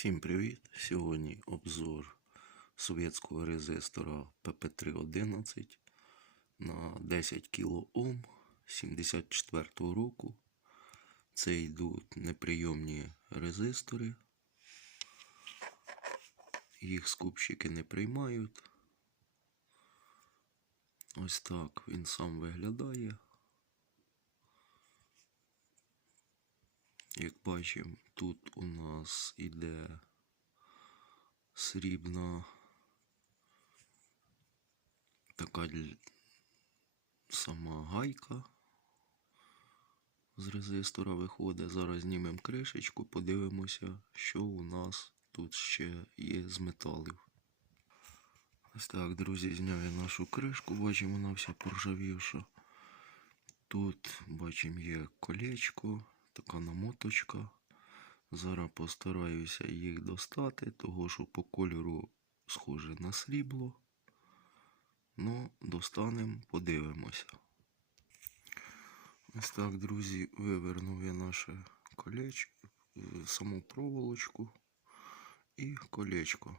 Всім привіт! Сьогодні обзор совєтського резистора PP311 на 10 кОм 74 року. Це йдуть неприйомні резистори. Їх скупщики не приймають. Ось так він сам виглядає. Як бачимо, тут у нас іде срібна така сама гайка з резистора виходить. Зараз знімемо кришечку, подивимося, що у нас тут ще є з металів. Ось так, друзі, зняв я нашу кришку, бачимо, вона вся поржавівша. Тут бачимо є колечко, така намоточка. Зараз постараюся їх достати, того що по кольору схоже на срібло. Ну, достанемо, подивимося. Ось так, друзі, вивернув я наше колечко, саму проволочку і колечко.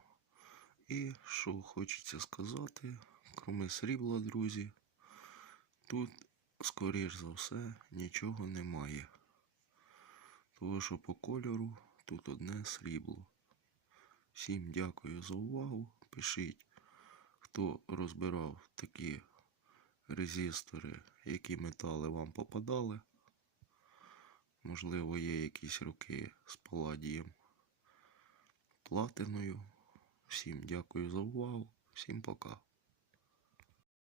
І що хочеться сказати, кроме срібла, друзі, тут, скоріш за все, нічого немає. Тому що по кольору тут одне срібло. Всім дякую за увагу. Пишіть, хто розбирав такі резистори, які метали вам попадали. Можливо, є якісь руки з паладієм платиною. Всім дякую за увагу. Всім пока.